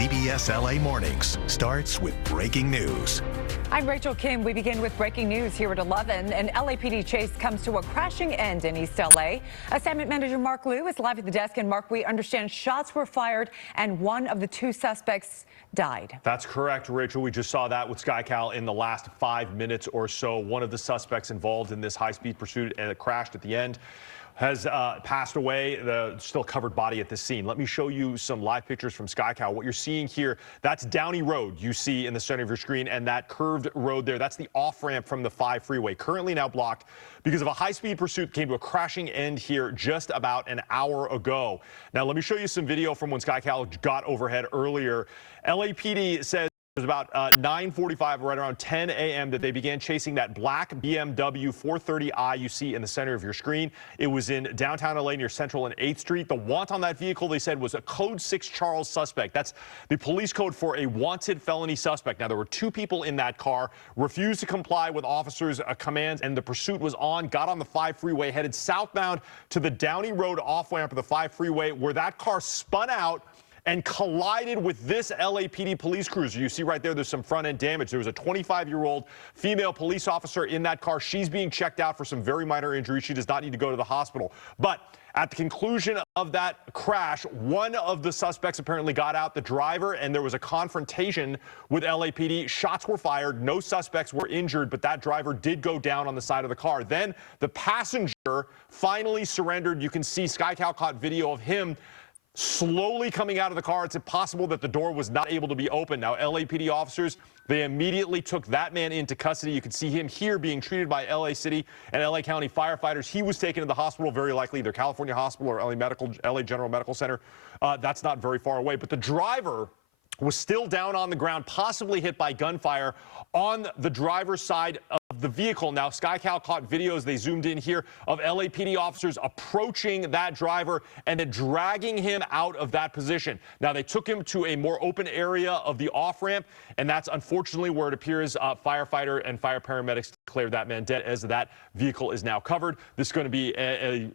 CBS LA Mornings starts with breaking news. I'm Rachel Kim. We begin with breaking news here at 11. An LAPD chase comes to a crashing end in East LA. Assignment manager Mark Liu is live at the desk. And Mark, we understand shots were fired and one of the two suspects died. That's correct, Rachel. We just saw that with SkyCal in the last 5 minutes or so. One of the suspects involved in this high-speed pursuit and it crashed at the end has passed away. The still covered body at the scene. Let me show you some live pictures from SkyCal. What you're seeing here, that's Downey Road you see in the center of your screen, and that curved road there, that's the off-ramp from the 5 freeway, currently now blocked because of a high-speed pursuit came to a crashing end here just about an hour ago. Now, let me show you some video from when SkyCal got overhead earlier. LAPD says it was about 9:45, right around 10 a.m. that they began chasing that black BMW 430i you see in the center of your screen. It was in downtown LA near Central and 8th Street. The want on that vehicle, they said, was a Code 6 Charles suspect. That's the police code for a wanted felony suspect. Now, there were 2 people in that car, refused to comply with officers' commands, and the pursuit was on, got on the 5 freeway, headed southbound to the Downey Road off-ramp of the 5 freeway, where that car spun out and collided with this LAPD police cruiser. You see right there, there's some front-end damage. There was a 25-year-old female police officer in that car. She's being checked out for some very minor injuries. She does not need to go to the hospital. But at the conclusion of that crash, one of the suspects apparently got out, the driver, and there was a confrontation with LAPD. Shots were fired. No suspects were injured, but that driver did go down on the side of the car. Then the passenger finally surrendered. You can see SkyCal caught video of him slowly coming out of the car. It's impossible that the door was not able to be opened. Now, LAPD officers, they immediately took that man into custody. You can see him here being treated by LA City and LA County firefighters. He was taken to the hospital, very likely either California Hospital or LA General Medical Center. That's not very far away. But the driver was still down on the ground, possibly hit by gunfire on the driver's side of the vehicle. Now, SkyCal caught videos, they zoomed in here, of LAPD officers approaching that driver and then dragging him out of that position. Now, they took him to a more open area of the off-ramp, and that's unfortunately where it appears firefighter and fire paramedics declared that man dead, as that vehicle is now covered. This is going to be a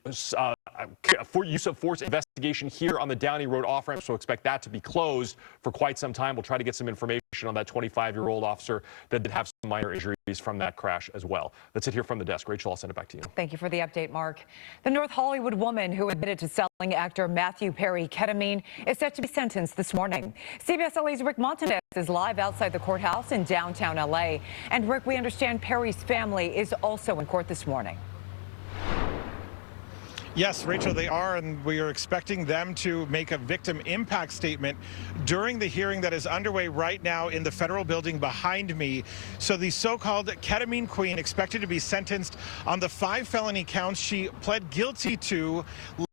use of force investigation here on the Downey Road off-ramp, so expect that to be closed for quite some time. We'll try to get some information on that 25-year-old officer that did have some minor injuries from that crash as well. That's it here from the desk. Rachel, I'll send it back to you. Thank you for the update, Mark. The North Hollywood woman who admitted to selling actor Matthew Perry ketamine is set to be sentenced this morning. CBS LA's Rick Montanez is live outside the courthouse in downtown LA. And Rick, we understand Perry's family is also in court this morning. Yes, Rachel, they are, and we are expecting them to make a victim impact statement during the hearing that is underway right now in the federal building behind me. So the so-called ketamine queen expected to be sentenced on the 5 felony counts she pled guilty to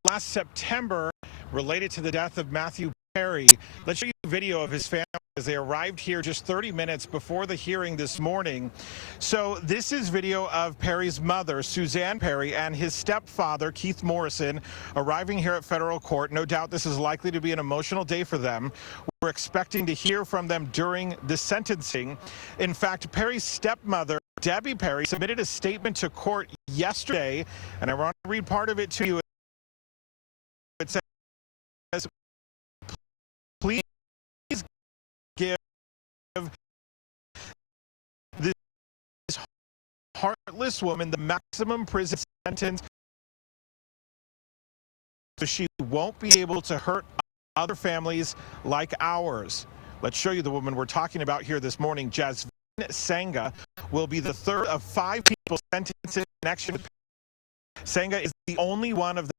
last September related to the death of Matthew Perry. Let's show you a video of his family as they arrived here just 30 minutes before the hearing this morning. So this is video of Perry's mother, Suzanne Perry, and his stepfather, Keith Morrison, arriving here at federal court. No doubt this is likely to be an emotional day for them. We're expecting to hear from them during the sentencing. In fact, Perry's stepmother, Debbie Perry, submitted a statement to court yesterday, and I want to read part of it to you. It says, please give this heartless woman the maximum prison sentence so she won't be able to hurt other families like ours. Let's show you the woman we're talking about here this morning. Jasmine Sangha will be the third of 5 people sentenced in connection with Sangha is the only one of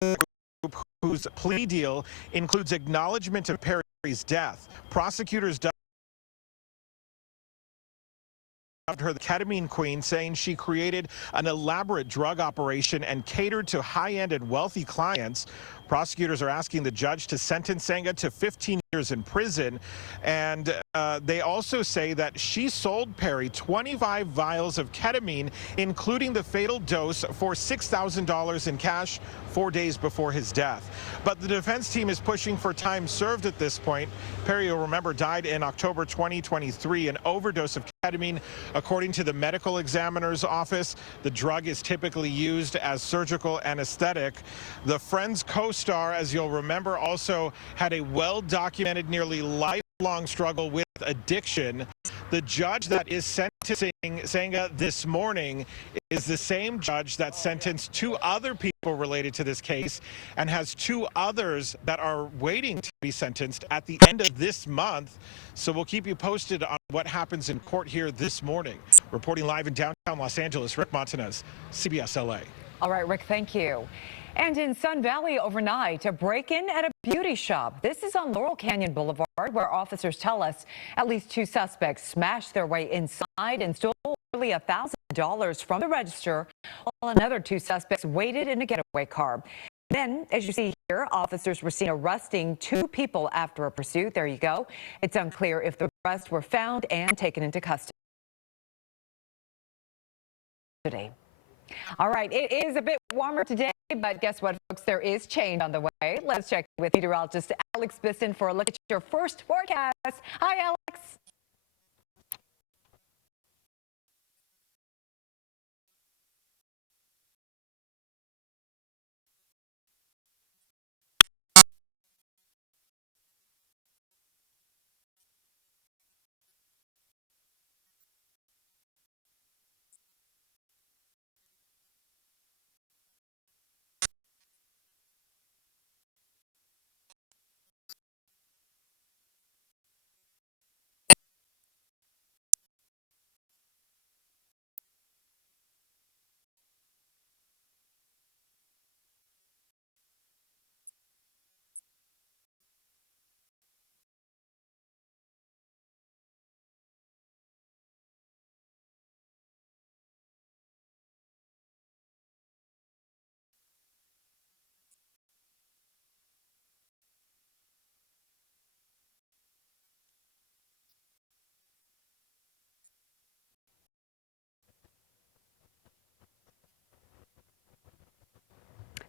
the group whose plea deal includes acknowledgement of Perry's death. Prosecutors dubbed her the ketamine queen, saying she created an elaborate drug operation and catered to high-end and wealthy clients. Prosecutors are asking the judge to sentence Sangha to 15 years in prison. And they also say that she sold Perry 25 vials of ketamine, including the fatal dose, for $6,000 in cash 4 days before his death. But the defense team is pushing for time served at this point. Perry, you'll remember, died in October 2023, an overdose of ketamine. According to the medical examiner's office, the drug is typically used as surgical anesthetic. The Friends co co-star, as you'll remember, also had a well-documented, nearly lifelong struggle with addiction. The judge that is sentencing Senga this morning is the same judge that sentenced 2 other people related to this case and has 2 others that are waiting to be sentenced at the end of this month. So we'll keep you posted on what happens in court here this morning. Reporting live in downtown Los Angeles, Rick Montanez, CBS LA. All right, Rick, thank you. And in Sun Valley overnight, a break-in at a beauty shop. This is on Laurel Canyon Boulevard, where officers tell us at least 2 suspects smashed their way inside and stole nearly $1,000 from the register, while another 2 suspects waited in a getaway car. Then, as you see here, officers were seen arresting 2 people after a pursuit. There you go. It's unclear if the rest were found and taken into custody. All right, it is a bit warmer today, but guess what, folks? There is change on the way. Let's check with meteorologist Alex Bisson for a look at your first forecast. Hi, Alex.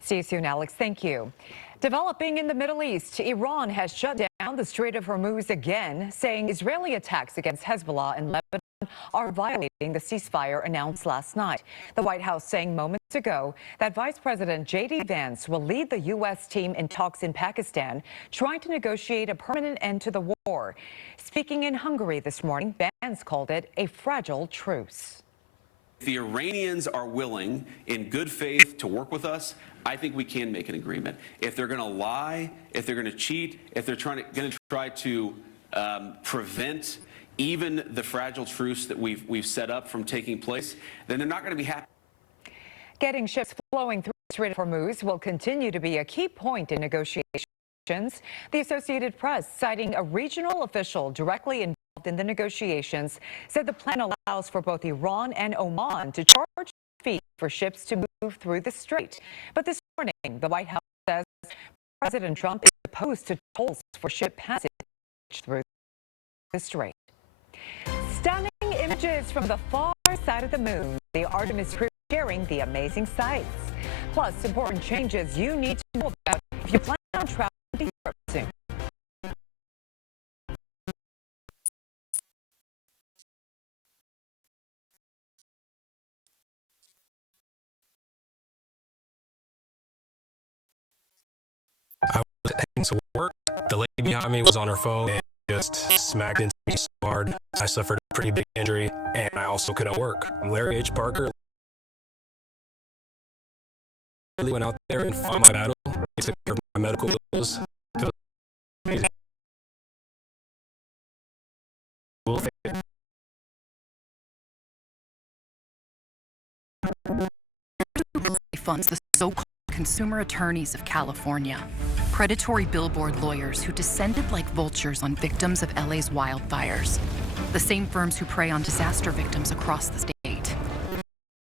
See you soon, Alex. Thank you. Developing in the Middle East, Iran has shut down the Strait of Hormuz again, saying Israeli attacks against Hezbollah and Lebanon are violating the ceasefire announced last night. The White House saying moments ago that Vice President J.D. Vance will lead the U.S. team in talks in Pakistan, trying to negotiate a permanent end to the war. Speaking in Hungary this morning, Vance called it a fragile truce. If the Iranians are willing, in good faith, to work with us, I think we can make an agreement. If they're going to lie, if they're going to cheat, if they're going to try to prevent even the fragile truce that we've set up from taking place, then they're not going to be happy. Getting ships flowing through the Strait of Hormuz will continue to be a key point in negotiations. The Associated Press, citing a regional official directly involved in the negotiations, said the plan allows for both Iran and Oman to charge fees for ships to move through the strait. But this morning, the White House says President Trump is opposed to tolls for ship passage through the strait. Stunning images from the far side of the moon. The Artemis crew sharing the amazing sights. Plus, important changes you need to know about if you plan on traveling to Europe soon. I was heading to work. The lady behind me was on her phone and just smacked into me so hard. I suffered a pretty big injury, and I also couldn't work. Larry H. Parker really went out there and fought my battle. He took care of my medical bills. It was amazing. Funds the so-called consumer attorneys of California, predatory billboard lawyers who descended like vultures on victims of LA's wildfires, the same firms who prey on disaster victims across the state.